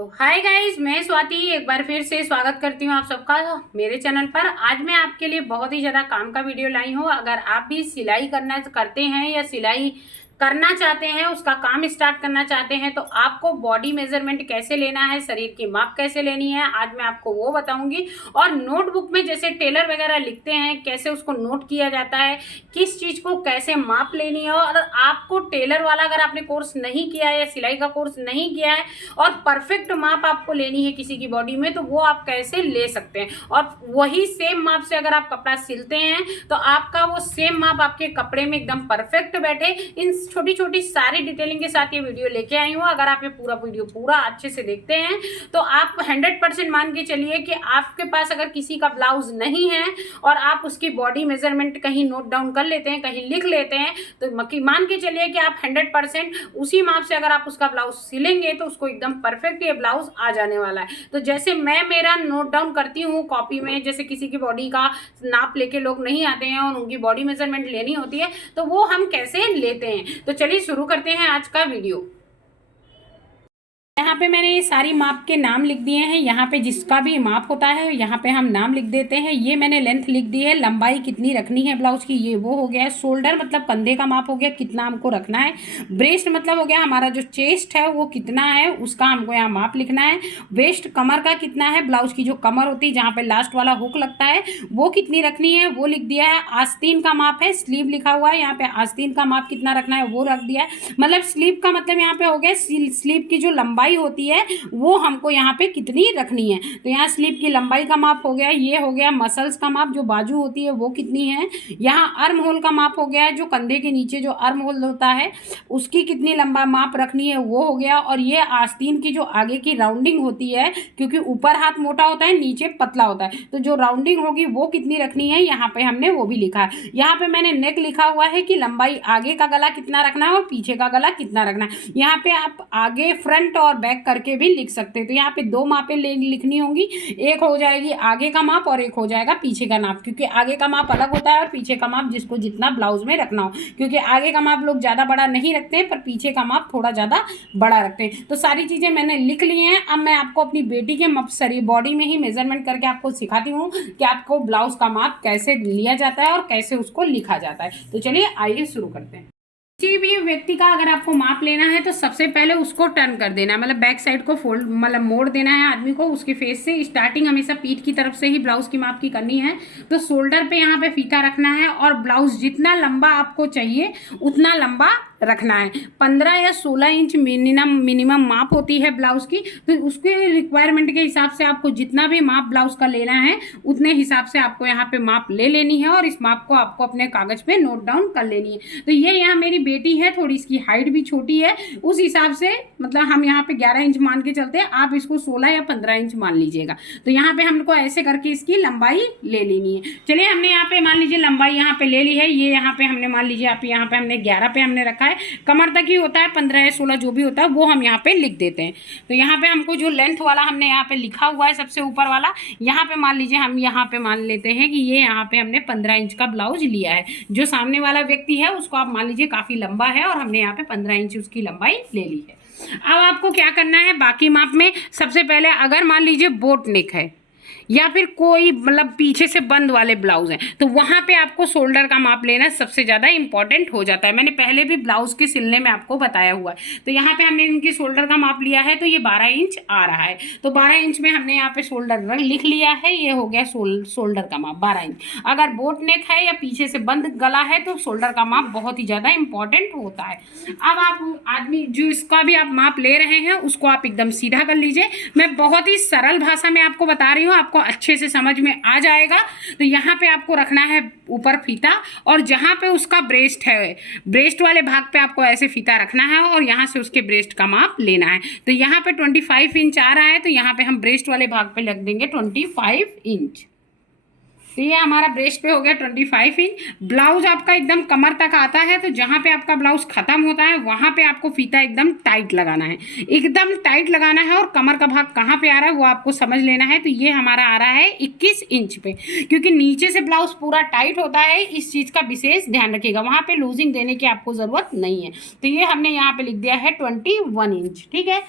तो hi guys, मैं स्वाति एक बार फिर से स्वागत करती हूँ आप सबका मेरे चैनल पर। आज मैं आपके लिए बहुत ही ज़्यादा काम का वीडियो लाई हूँ। अगर आप भी सिलाई करते हैं या सिलाई करना चाहते हैं, उसका काम स्टार्ट करना चाहते हैं, तो आपको बॉडी मेजरमेंट कैसे लेना है, शरीर की माप कैसे लेनी है, आज मैं आपको वो बताऊंगी। और नोटबुक में जैसे टेलर वगैरह लिखते हैं, कैसे उसको नोट किया जाता है, किस चीज़ को कैसे माप लेनी है। और आपको टेलर वाला अगर आपने कोर्स नहीं किया है या सिलाई का कोर्स नहीं किया है और परफेक्ट माप आपको लेनी है किसी की बॉडी में, तो वो आप कैसे ले सकते हैं। और वही सेम माप से अगर आप कपड़ा सिलते हैं तो आपका वो सेम माप आपके कपड़े में एकदम परफेक्ट बैठे। इन छोटी छोटी सारी डिटेलिंग के साथ ये वीडियो लेके आई हूँ। अगर आप ये पूरा वीडियो पूरा अच्छे से देखते हैं तो आप 100% मान के चलिए कि आपके पास अगर किसी का ब्लाउज नहीं है और आप उसकी बॉडी मेजरमेंट कहीं नोट डाउन कर लेते हैं, कहीं लिख लेते हैं, तो मान के चलिए कि आप 100% उसी माप से अगर आप उसका ब्लाउज सिलेंगे तो उसको एकदम परफेक्ट ये ब्लाउज आ जाने वाला है। तो जैसे मैं मेरा नोट डाउन करती हूँ कॉपी में, जैसे किसी की बॉडी का नाप लेके लोग नहीं आते हैं और उनकी बॉडी मेजरमेंट लेनी होती है, तो वो हम कैसे लेते हैं। तो चलिए शुरू करते हैं आज का वीडियो। यहाँ पे मैंने ये सारी माप के नाम लिख दिए हैं। यहाँ पे जिसका भी माप होता है यहाँ पे हम नाम लिख देते हैं। ये मैंने लेंथ लिख दी है, लंबाई कितनी रखनी है ब्लाउज की, ये वो हो गया है। शोल्डर मतलब कंधे का माप हो गया, कितना हमको रखना है। ब्रेस्ट मतलब हो गया हमारा जो चेस्ट है वो कितना है, उसका हमको यहाँ माप लिखना है। वेस्ट कमर का कितना है, ब्लाउज की जो कमर होती है जहाँ पे लास्ट वाला हुक लगता है वो कितनी रखनी है, वो लिख दिया है। आस्तीन का माप है, स्लीव लिखा हुआ है, यहाँ पे आस्तीन का माप कितना रखना है वो रख दिया है। मतलब स्लीव का मतलब यहाँ पे हो गया स्लीव की जो लंबाई होती है वो हमको यहाँ पे कितनी रखनी है। तो यहाँ स्लीव की लंबाई का माप हो गया, ये हो गया मसल्स का माप, जो बाजू होती है वो कितनी है। यहाँ आर्म होल का माप हो गया है, जो कंधे के नीचे जो आर्म होल होता है उसकी कितनी लंबा माप रखनी है वो हो गया। और ये आस्तीन की जो आगे की राउंडिंग होती है, क्योंकि ऊपर हाथ मोटा होता है नीचे पतला होता है, तो जो राउंडिंग होगी वो कितनी रखनी है यहाँ पे हमने वो भी लिखा है। यहाँ पे मैंने नेक लिखा हुआ है कि लंबाई आगे का गला कितना रखना है और पीछे का गला कितना रखना है। यहाँ पे आप आगे फ्रंट और बैक करके भी लिख सकते हैं। तो यहाँ पे दो मापें लिखनी होंगी, एक हो जाएगी आगे का माप और एक हो जाएगा पीछे का नाप, क्योंकि आगे का माप अलग होता है और पीछे का माप जिसको जितना ब्लाउज में रखना हो, क्योंकि आगे का माप लोग ज़्यादा बड़ा नहीं रखते हैं पर पीछे का माप थोड़ा ज़्यादा बड़ा रखते हैं। तो सारी चीज़ें मैंने लिख ली हैं। अब मैं आपको अपनी बेटी के सारी बॉडी में ही मेजरमेंट करके आपको सिखाती हूँ कि आपको ब्लाउज का माप कैसे लिया जाता है और कैसे उसको लिखा जाता है। तो चलिए आइए शुरू करते हैं। किसी भी व्यक्ति का अगर आपको माप लेना है तो सबसे पहले उसको टर्न कर देना है, मतलब बैक साइड को फोल्ड मतलब मोड़ देना है आदमी को उसके फेस से। स्टार्टिंग हमेशा पीठ की तरफ से ही ब्लाउज की माप की करनी है। तो शोल्डर पे यहाँ पे फीता रखना है और ब्लाउज जितना लंबा आपको चाहिए उतना लंबा रखना है। 15 या 16 इंच मिनिमम माप होती है ब्लाउज की। तो उसके रिक्वायरमेंट के हिसाब से आपको जितना भी माप ब्लाउज का लेना है उतने हिसाब से आपको यहाँ पे माप ले लेनी है और इस माप को आपको अपने कागज पे नोट डाउन कर लेनी है। तो ये यहाँ मेरी बेटी है, थोड़ी इसकी हाइट भी छोटी है, उस हिसाब से मतलब हम यहाँ पे 11 इंच मान के चलते हैं, आप इसको 16 या 15 इंच मान लीजिएगा। तो यहाँ पे हमको ऐसे करके इसकी लंबाई ले लेनी है। चलिए हमने यहाँ पे मान लीजिए लंबाई यहाँ पे ले ली है। ये यहाँ पे हमने मान लीजिए आप यहाँ पे हमने 11 पे हमने रखा है। कमर तक ही होता है, 15 या 16 जो भी होता है वो हम यहाँ पे लिख देते हैं। तो यहाँ पे हमको जो लेंथ वाला हमने यहाँ पे लिखा हुआ है सबसे ऊपर वाला, यहाँ पे मान लीजिए हम यहाँ पे मान लेते हैं कि ये यहाँ पे हमने 15 इंच का ब्लाउज लिया है। जो सामने वाला व्यक्ति है उसको आप मान लीजिए काफी लंबा है और हमने यहाँ पे 15 इंच उसकी लंबाई ले ली है। अब आपको क्या करना है बाकी माप में, सबसे पहले अगर मान लीजिए बोट नेक है या फिर कोई मतलब पीछे से बंद वाले ब्लाउज हैं तो वहाँ पे आपको शोल्डर का माप लेना सबसे ज़्यादा इंपॉर्टेंट हो जाता है। मैंने पहले भी ब्लाउज के सिलने में आपको बताया हुआ है। तो यहाँ पे हमने इनकी शोल्डर का माप लिया है, तो ये 12 इंच आ रहा है। तो 12 इंच में हमने यहाँ पे शोल्डर लिख लिया है, ये हो गया शोल्डर का माप 12 इंच। अगर बोट नेक है या पीछे से बंद गला है तो शोल्डर का माप बहुत ही ज़्यादा इंपॉर्टेंट होता है। अब आप आदमी जो इसका भी आप माप ले रहे हैं उसको आप एकदम सीधा कर लीजिए। मैं बहुत ही सरल भाषा में आपको बता रही हूँ, आपको अच्छे से समझ में आ जाएगा। तो यहाँ पे आपको रखना है ऊपर फीता और जहाँ पे उसका ब्रेस्ट है, ब्रेस्ट वाले भाग पे आपको ऐसे फीता रखना है और यहाँ से उसके ब्रेस्ट का माप लेना है। तो यहाँ पे 25 इंच आ रहा है, तो यहाँ पे हम ब्रेस्ट वाले भाग पे लग देंगे 25 इंच। तो ये हमारा ब्रेस्ट पे हो गया 25 इंच। ब्लाउज आपका एकदम कमर तक आता है, तो जहाँ पे आपका ब्लाउज खत्म होता है वहाँ पे आपको फीता एकदम टाइट लगाना है, एकदम टाइट लगाना है। और कमर का भाग कहाँ पे आ रहा है वो आपको समझ लेना है। तो ये हमारा आ रहा है 21 इंच पे, क्योंकि नीचे से ब्लाउज पूरा टाइट होता है, इस चीज़ का विशेष ध्यान रखिएगा। वहाँ पे लूजिंग देने की आपको ज़रूरत नहीं है। तो ये हमने यहाँ पे लिख दिया है 21 इंच, ठीक है।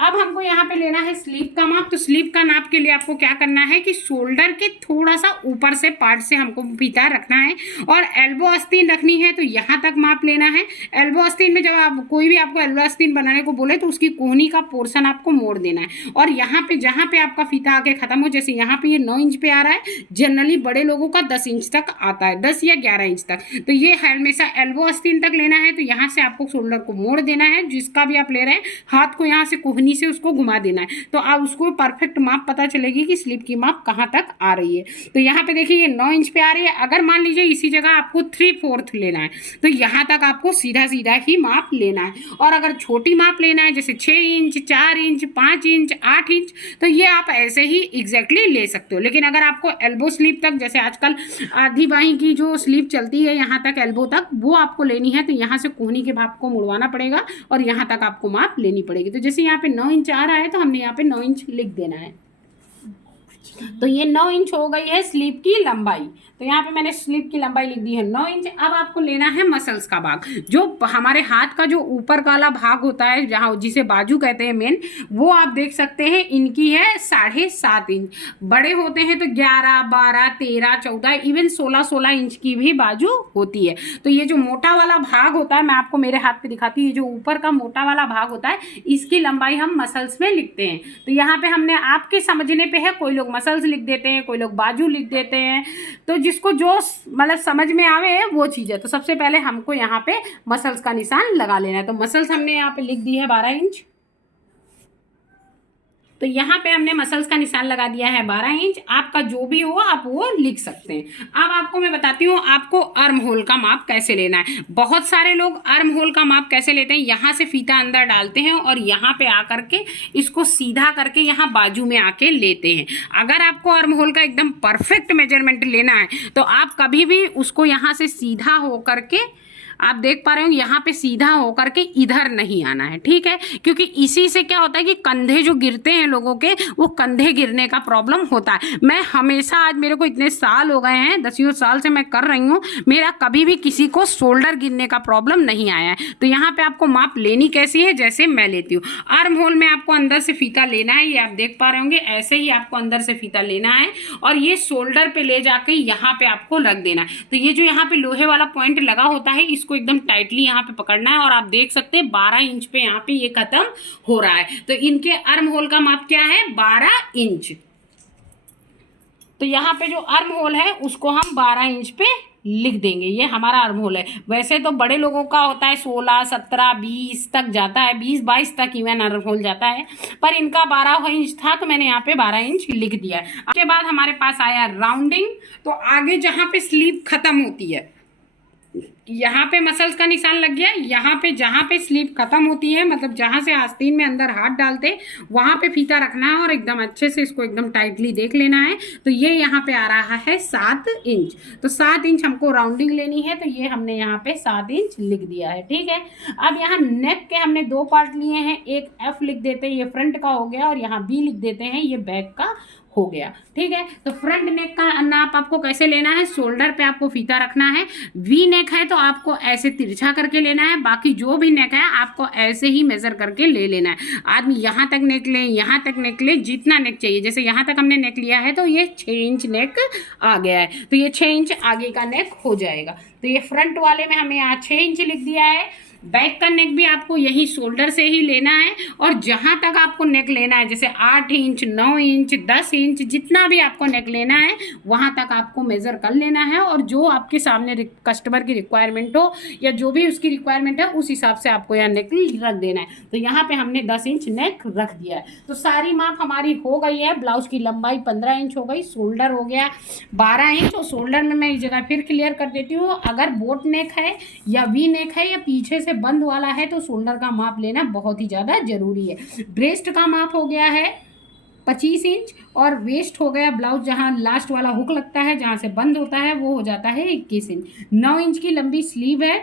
अब हमको यहाँ पे लेना है स्लीव का माप। तो स्लीव का नाप के लिए आपको क्या करना है कि शोल्डर के थोड़ा सा ऊपर से पार्ट से हमको फीता रखना है और एल्बो आस्तीन रखनी है, तो यहाँ तक माप लेना है। एल्बो आस्तीन में जब आप कोई भी आपको एल्बो आस्तीन बनाने को बोले तो उसकी कोहनी का पोर्शन आपको मोड़ देना है और यहाँ पे जहाँ पे आपका फीता आके खत्म हो, जैसे यहाँ पे ये 9 इंच पे आ रहा है, जनरली बड़े लोगों का 10 इंच तक आता है, 10 या 11 इंच तक, तो ये हमेशा एल्बो आस्तीन तक लेना है। तो यहाँ से आपको शोल्डर को मोड़ देना है, जिसका भी आप ले रहे हैं हाथ को यहाँ से कोहनी से उसको घुमा देना है, तो आप उसको परफेक्ट माप पता चलेगी कि स्लीव की माप कहाँ तक आ रही है। तो यहाँ पे देखिए ये 9 इंच पे आ रही है। अगर मान लीजिए इसी जगह आपको 3/4 लेना है तो यहाँ तक आपको सीधा सीधा ही माप लेना है। और अगर छोटी माप लेना है जैसे 6 इंच, 4 इंच, 5 इंच, 8 इंच, तो ये आप ऐसे ही एग्जैक्टली ले सकते हो। लेकिन अगर आपको एल्बो स्लीव तक, जैसे आजकल आधी बाहीं की जो स्लीव चलती है यहाँ तक एल्बो तक, वो आपको लेनी है, तो यहाँ से कोहनी के भाग को मुड़वाना पड़ेगा और यहाँ तक आपको माप लेनी पड़ेगी। तो जैसे यहाँ पे 9 इंच आ रहा है तो हमने यहाँ पे 9 इंच लिख देना है। तो ये 9 इंच हो गई है स्लीव की लंबाई। तो यहाँ पे मैंने स्लीव की लंबाई लिख दी है 9 इंच। अब आपको लेना है मसल्स का भाग, जो हमारे हाथ का जो ऊपर वाला भाग होता है, जहाँ जिसे बाजू कहते हैं मेन, वो आप देख सकते हैं इनकी है 7.5 इंच। बड़े होते हैं तो 11, 12, 13, 14, इवन 16 इंच की भी बाजू होती है। तो ये जो मोटा वाला भाग होता है, मैं आपको मेरे हाथ पे दिखाती हूँ, ये जो ऊपर का मोटा वाला भाग होता है, इसकी लंबाई हम मसल्स में लिखते हैं। तो यहाँ पे हमने आपके समझने पे है, कोई लोग मसल्स लिख देते हैं, कोई लोग बाजू लिख देते हैं, तो जिसको जो मतलब समझ में आवे वो चीज़ है। तो सबसे पहले हमको यहाँ पे मसल्स का निशान लगा लेना है। तो मसल्स हमने यहाँ पे लिख दी है 12 इंच। तो यहाँ पे हमने मसल्स का निशान लगा दिया है 12 इंच। आपका जो भी हो आप वो लिख सकते हैं। अब आपको मैं बताती हूँ आपको आर्म होल का माप कैसे लेना है। बहुत सारे लोग आर्म होल का माप कैसे लेते हैं, यहाँ से फीता अंदर डालते हैं और यहाँ पे आकर के इसको सीधा करके यहाँ बाजू में आके लेते हैं। अगर आपको आर्म होल का एकदम परफेक्ट मेजरमेंट लेना है तो आप कभी भी उसको यहाँ से सीधा हो करके, आप देख पा रहे हो यहाँ पे सीधा होकर के इधर नहीं आना है, ठीक है, क्योंकि इसी से क्या होता है कि कंधे जो गिरते हैं लोगों के, वो कंधे गिरने का प्रॉब्लम होता है। मैं हमेशा, आज मेरे को इतने साल हो गए हैं, 10 साल से मैं कर रही हूँ, मेरा कभी भी किसी को शोल्डर गिरने का प्रॉब्लम नहीं आया है। तो यहाँ पे आपको माप लेनी कैसी है, जैसे मैं लेती हूँ। आर्म होल में आपको अंदर से फीता लेना है, ये आप देख पा रहे होंगे, ऐसे ही आपको अंदर से फीता लेना है और ये शोल्डर पे ले जाके यहाँ पे आपको रख देना है। तो ये जो यहाँ पे लोहे वाला पॉइंट लगा होता है, इसको एकदम टाइटली यहाँ पे पकड़ना है और आप देख सकते हैं 12 इंच पे यहाँ पे ये खत्म हो रहा है। तो इनके आर्म होल का माप क्या है, 12 इंच। तो यहाँ पे जो आर्म होल है उसको हम 12 इंच पे लिख देंगे, ये हमारा आर्म होल है। वैसे तो बड़े लोगों का होता है 16, 17, 20 तक जाता है, 20, 22 तक इवन आर्म होल जाता है, पर इनका 12 इंच था तो मैंने यहाँ पे 12 इंच लिख दिया है। उसके बाद हमारे पास आया राउंडिंग। तो आगे जहाँ पे स्लीव खत्म होती है, यहाँ पे मसल्स का निशान लग गया। यहाँ पे जहाँ पे स्लीव खत्म होती है, मतलब जहाँ से आस्तीन में अंदर हाथ डालते, वहाँ पे फीता रखना है और एकदम अच्छे से इसको एकदम टाइटली देख लेना है। तो ये यहाँ पे आ रहा है 7 इंच। तो 7 इंच हमको राउंडिंग लेनी है, तो ये हमने यहाँ पे 7 इंच लिख दिया है, ठीक है। अब यहाँ नेक के हमने 2 पार्ट लिए हैं, एक F लिख देते हैं, ये फ्रंट का हो गया, और यहाँ B लिख देते हैं, ये बैक का हो गया, ठीक है। तो फ्रंट नेक का नाप आपको कैसे लेना है, शोल्डर पे आपको फीता रखना है। वी नेक है तो आपको ऐसे तिरछा करके लेना है, बाकी जो भी नेक है आपको ऐसे ही मेजर करके ले लेना है। आदमी यहाँ तक नेक ले, यहाँ तक नेक ले, जितना नेक चाहिए। जैसे यहाँ तक हमने नेक लिया है तो ये 6 इंच नेक आ गया है, तो ये 6 इंच आगे का नेक हो जाएगा। तो ये फ्रंट वाले में हमें यहाँ 6 इंच लिख दिया है। बैक का नेक भी आपको यही शोल्डर से ही लेना है, और जहाँ तक आपको नेक लेना है, जैसे 8 इंच, 9 इंच, 10 इंच, जितना भी आपको नेक लेना है वहाँ तक आपको मेज़र कर लेना है। और जो आपके सामने कस्टमर की रिक्वायरमेंट हो या जो भी उसकी रिक्वायरमेंट है उस हिसाब से आपको यहाँ नेक रख देना है। तो यहाँ पे हमने 10 इंच नेक रख दिया है। तो सारी माप हमारी हो गई है। ब्लाउज की लंबाई 15 इंच हो गई, शोल्डर हो गया 12 इंच। और शोल्डर में मैं इस जगह फिर क्लियर कर देती हूँ, अगर बोट नेक है या वी नेक है या पीछे बंद वाला है तो शोल्डर का माप लेना बहुत ही ज़्यादा जरूरी है। ब्रेस्ट का माप हो गया है 25 इंच, और वेस्ट हो गया, ब्लाउज जहाँ लास्ट वाला हुक लगता है, जहाँ से बंद होता है, वो हो जाता है 21 इंच। 9 इंच की लंबी स्लीव है,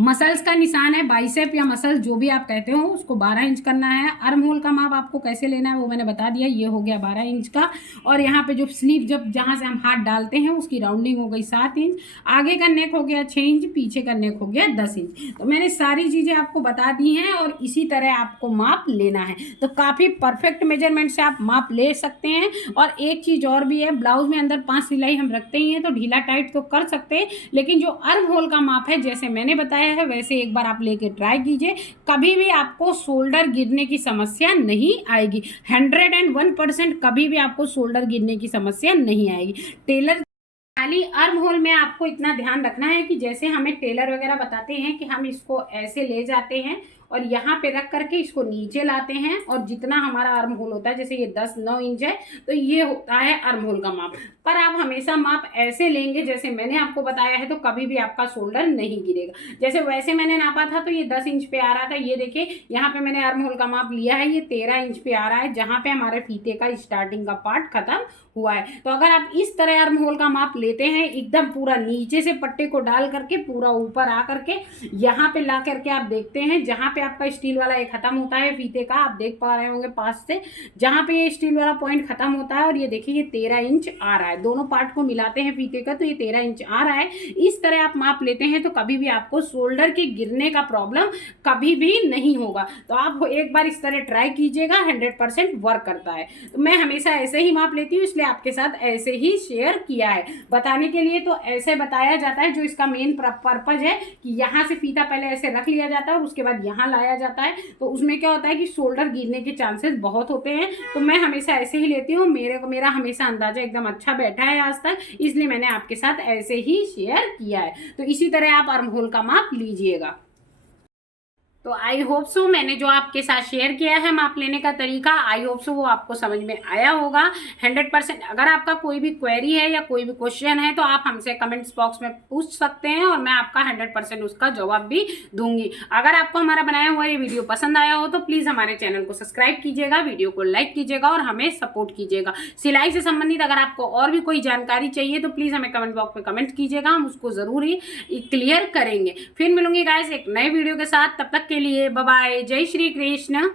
मसल्स का निशान है, बाइसेप या मसल जो भी आप कहते हो, उसको 12 इंच करना है। आर्म होल का माप आपको कैसे लेना है वो मैंने बता दिया, ये हो गया 12 इंच का। और यहाँ पे जो स्लीव जब जहाँ से हम हाथ डालते हैं उसकी राउंडिंग हो गई 7 इंच, आगे का नेक हो गया 6 इंच, पीछे का नेक हो गया 10 इंच। तो मैंने सारी चीज़ें आपको बता दी हैं और इसी तरह आपको माप लेना है। तो काफ़ी परफेक्ट मेजरमेंट से आप माप ले सकते हैं। और एक चीज़ और भी है, ब्लाउज में अंदर 5 सिलाई हम रखते ही हैं तो ढीला टाइट तो कर सकते हैं, लेकिन जो आर्म होल का माप है जैसे मैंने बताया है वैसे एक बार आप लेके ट्राई कीजिए, कभी भी आपको शोल्डर गिरने की समस्या नहीं आएगी। 101% कभी भी आपको शोल्डर गिरने की समस्या नहीं आएगी। टेलर खाली आर्म होल में आपको इतना ध्यान रखना है कि जैसे हमें टेलर वगैरह बताते हैं कि हम इसको ऐसे ले जाते हैं और यहाँ पे रख करके इसको नीचे लाते हैं, और जितना हमारा आर्म होल होता है, जैसे ये 10-9 इंच है तो ये होता है आर्म होल का माप। पर आप हमेशा माप ऐसे लेंगे जैसे मैंने आपको बताया है, तो कभी भी आपका शोल्डर नहीं गिरेगा। जैसे वैसे मैंने नापा था तो ये 10 इंच पे आ रहा था, ये देखिए यहाँ पे मैंने आर्म होल का माप लिया है, ये 13 इंच पे आ रहा है, जहाँ पे हमारे फीते का स्टार्टिंग का पार्ट खत्म हुआ है। तो अगर आप इस तरह आर्म होल का माप लेते हैं, एकदम पूरा नीचे से पट्टे को डाल करके पूरा ऊपर आ करके यहाँ पे ला करके आप देखते हैं, जहाँ पे आपका स्टील वाला ये खत्म होता है फीते का, आप देख पा रहे होंगे पास से, जहाँ पे ये स्टील वाला पॉइंट खत्म होता है, और ये देखिए ये 13 इंच आ रहा है। दोनों पार्ट को मिलाते हैं फीते का तो ये 13 इंच आ रहा है। इस तरह आप माप लेते हैं तो कभी भी आपको शोल्डर के गिरने का प्रॉब्लम कभी भी नहीं होगा। तो आप एक बार इस तरह ट्राई कीजिएगा, 100% वर्क करता है। तो मैं हमेशा ऐसे ही माप लेती हूँ, इसलिए आपके साथ ऐसे ही शेयर किया है बताने के लिए। तो ऐसे बताया जाता है, जो इसका मेन पर्पज है कि यहाँ से फीता पहले ऐसे रख लिया जाता है और उसके बाद यहाँ लाया जाता है, तो उसमें क्या होता है कि शोल्डर गिरने के चांसेस बहुत होते हैं। तो मैं हमेशा ऐसे ही लेती हूँ, मेरा हमेशा अंदाजा एकदम अच्छा बैठा है आज तक, इसलिए मैंने आपके साथ ऐसे ही शेयर किया है। तो इसी तरह आप आर्म होल का माप लीजिएगा। तो आई होप सो मैंने जो आपके साथ शेयर किया है माप लेने का तरीका, आई होप सो वो आपको समझ में आया होगा 100%। अगर आपका कोई भी क्वेरी है या कोई भी क्वेश्चन है तो आप हमसे कमेंट्स बॉक्स में पूछ सकते हैं और मैं आपका 100% उसका जवाब भी दूंगी। अगर आपको हमारा बनाया हुआ ये वीडियो पसंद आया हो तो प्लीज़ हमारे चैनल को सब्सक्राइब कीजिएगा, वीडियो को लाइक कीजिएगा और हमें सपोर्ट कीजिएगा। सिलाई से संबंधित अगर आपको और भी कोई जानकारी चाहिए तो प्लीज़ हमें कमेंट बॉक्स में कमेंट कीजिएगा, हम उसको ज़रूर ही क्लियर करेंगे। फिर मिलूंगी गाइस एक नए वीडियो के साथ, तब तक के लिए बाय बाय, जय श्री कृष्ण।